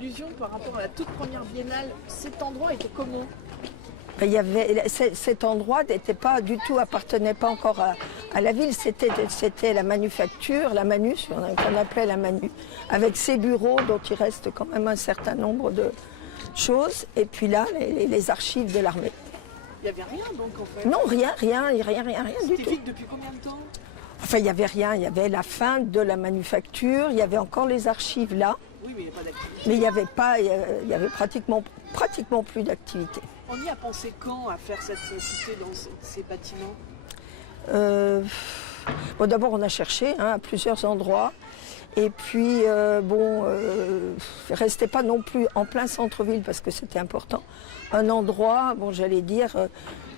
allusion par rapport à la toute première biennale. Cet endroit était comment? Cet endroit n'était pas du tout, appartenait pas encore à la ville, c'était la manufacture, la Manu, qu'on appelait la Manu, avec ses bureaux dont il reste quand même un certain nombre de choses, et puis là, les archives de l'armée. Il n'y avait rien donc en fait? Non, rien du C'était tout. vide depuis combien de temps? Enfin, il n'y avait rien, il y avait la fin de la manufacture, il y avait encore les archives là, Oui, mais il n'y a pas d'activité. mais il y avait pratiquement plus d'activité. On y a pensé quand à faire cette cité dans ces bâtiments? Bon, d'abord, on a cherché à plusieurs endroits. Et puis, restait pas non plus en plein centre-ville parce que c'était important. Un endroit, j'allais dire,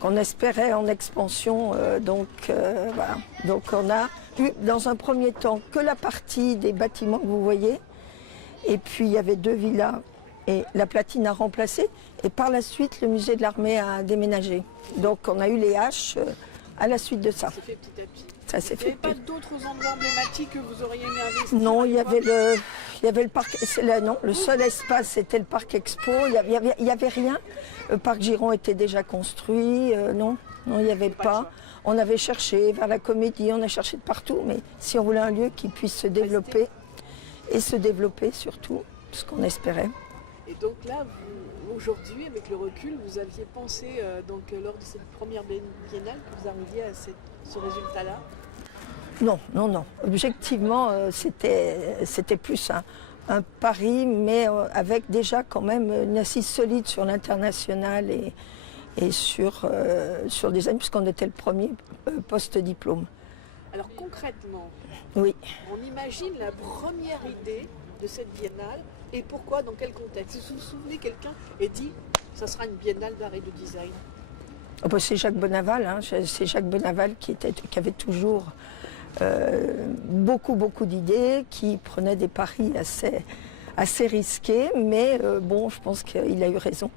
qu'on espérait en expansion. Voilà. Donc, on a eu dans un premier temps que la partie des bâtiments que vous voyez. Et puis, il y avait 2 villas et la Platine a remplacé. Et par la suite, le musée de l'armée a déménagé. Donc, on a eu les Haches à la suite de ça. Ça s'est fait petit à petit. Ça s'est Il n'y fait. avait pas d'autres endroits emblématiques que vous auriez aimé investir? Non, il y avait le parc. Non, le seul espace, c'était le parc Expo. Il y avait rien. Le parc Giron était déjà construit. Non, il n'y avait pas. On avait cherché vers la Comédie, on a cherché de partout. Mais si on voulait un lieu qui puisse se développer, et se développer surtout, ce qu'on espérait. Et donc là, aujourd'hui, avec le recul, vous aviez pensé, lors de cette première biennale, que vous arriviez à ce résultat-là? Non. Objectivement, c'était plus un pari, mais avec déjà quand même une assise solide sur l'international et sur des années, puisqu'on était le premier post-diplôme. Alors concrètement, oui. On imagine la première idée de cette biennale et pourquoi, dans quel contexte? Si vous vous souvenez, quelqu'un ait dit « ça sera une biennale d'art et de design ». C'est Jacques Bonaval, c'est Jacques Bonaval qui avait toujours beaucoup d'idées, qui prenait des paris assez risqués, mais je pense qu'il a eu raison.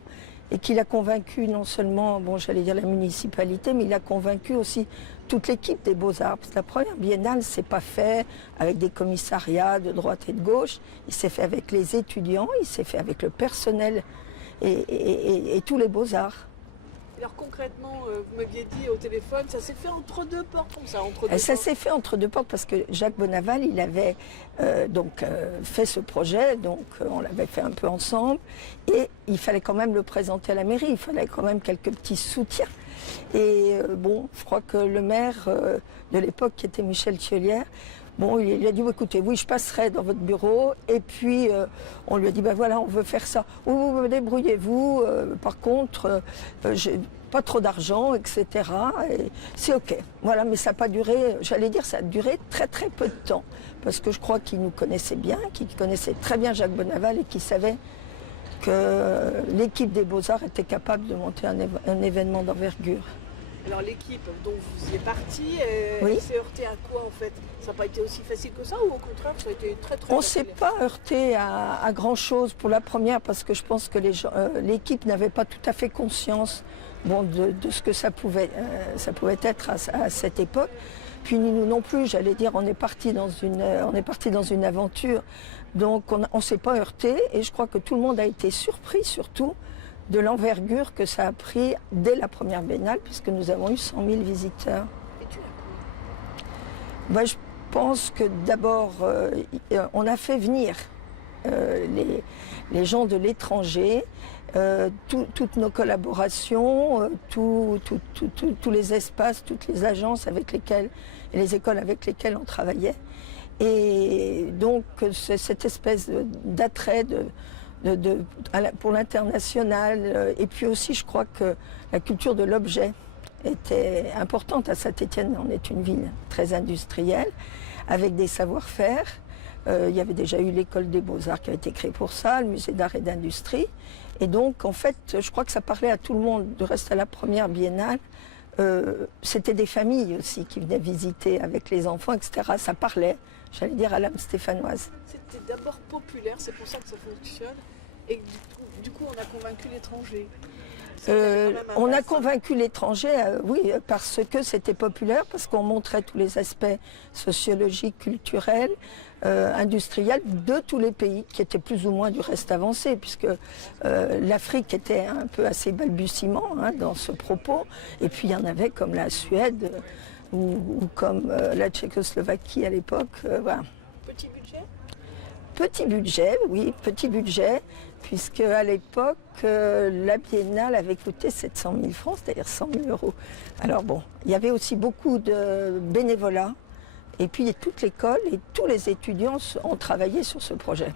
Et qu'il a convaincu non seulement, j'allais dire la municipalité, mais il a convaincu aussi toute l'équipe des Beaux-Arts. Parce que la première biennale, c'est pas fait avec des commissariats de droite et de gauche, il s'est fait avec les étudiants, il s'est fait avec le personnel et tous les Beaux-Arts. Alors concrètement, vous m'aviez dit au téléphone, ça s'est fait entre 2 portes comme ça, Ça s'est fait entre 2 portes parce que Jacques Bonaval, il avait fait ce projet, donc on l'avait fait un peu ensemble, et il fallait quand même le présenter à la mairie, il fallait quand même quelques petits soutiens. Et je crois que le maire de l'époque, qui était Michel Thiollière, il a dit, écoutez, oui, je passerai dans votre bureau. Et puis, on lui a dit, voilà, on veut faire ça. Vous débrouillez-vous. Par contre, j'ai pas trop d'argent, etc. Et c'est OK. Voilà, mais ça n'a pas duré, j'allais dire, ça a duré très peu de temps. Parce que je crois qu'il nous connaissait bien, qu'il connaissait très bien Jacques Bonaval et qu'il savait que l'équipe des Beaux-Arts était capable de monter un événement d'envergure. Alors l'équipe dont vous y êtes parti, oui. Elle s'est heurtée à quoi en fait? Ça n'a pas été aussi facile que ça ou au contraire ça a été très On ne facile? s'est pas heurté à grand chose pour la première parce que je pense que l'équipe n'avait pas tout à fait conscience de ce que ça pouvait être à cette époque. Puis nous non plus, j'allais dire, on est parti dans une aventure. Donc on ne s'est pas heurté et je crois que tout le monde a été surpris surtout de l'envergure que ça a pris dès la première biennale, puisque nous avons eu 100 000 visiteurs. Et tu l'as pris? Je pense que d'abord, on a fait venir les gens de l'étranger, toutes nos collaborations, tous les espaces, toutes les agences avec lesquelles, et les écoles avec lesquelles on travaillait. Et donc, cette espèce d'attrait pour l'international. Et puis aussi, je crois que la culture de l'objet était importante à Saint-Étienne. On est une ville très industrielle, avec des savoir-faire. Il y avait déjà eu l'école des Beaux-Arts qui a été créée pour ça, le musée d'art et d'industrie. Et donc, en fait, je crois que ça parlait à tout le monde. De reste à la première biennale, c'était des familles aussi qui venaient visiter avec les enfants, etc. Ça parlait, j'allais dire, à l'âme stéphanoise. C'était d'abord populaire, c'est pour ça que ça fonctionne. Et du coup, on a convaincu l'étranger. On a convaincu l'étranger, oui, parce que c'était populaire, parce qu'on montrait tous les aspects sociologiques, culturels, industriels de tous les pays, qui étaient plus ou moins du reste avancé, puisque l'Afrique était un peu assez balbutiement dans ce propos, et puis il y en avait comme la Suède ou comme la Tchécoslovaquie à l'époque. Voilà. Petit budget? Petit budget, oui, petit budget, puisque à l'époque, la biennale avait coûté 700 000 francs, c'est-à-dire 100 000 euros. Alors bon, il y avait aussi beaucoup de bénévolat, et puis toute l'école et tous les étudiants ont travaillé sur ce projet.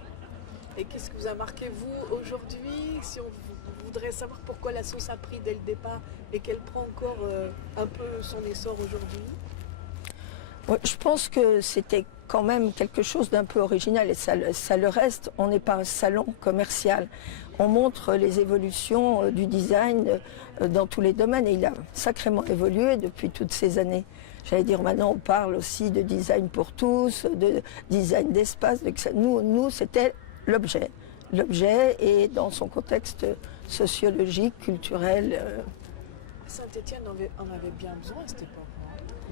Et qu'est-ce que vous a marqué, vous, aujourd'hui? Si on voudrait savoir pourquoi la sauce a pris dès le départ et qu'elle prend encore un peu son essor aujourd'hui? Ouais, je pense que c'était quand même quelque chose d'un peu original et ça le reste. On n'est pas un salon commercial. On montre les évolutions du design dans tous les domaines et il a sacrément évolué depuis toutes ces années. J'allais dire maintenant on parle aussi de design pour tous, de design d'espace. Nous c'était l'objet. L'objet et dans son contexte sociologique, culturel. Saint-Étienne en avait bien besoin à cette époque.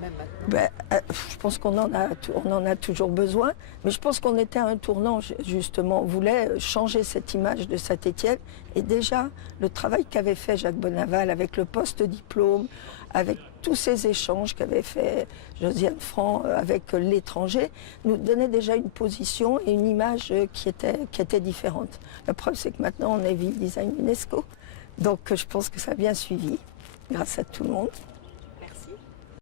Même maintenant. Je pense qu'on en a toujours besoin, mais je pense qu'on était à un tournant, justement. On voulait changer cette image de Saint-Étienne. Et déjà, le travail qu'avait fait Jacques Bonaval avec le post-diplôme, avec tous ces échanges qu'avait fait Josiane Franc avec l'étranger, nous donnait déjà une position et une image qui était différente. La preuve, c'est que maintenant, on est Ville Design UNESCO. Donc, je pense que ça a bien suivi, grâce à tout le monde.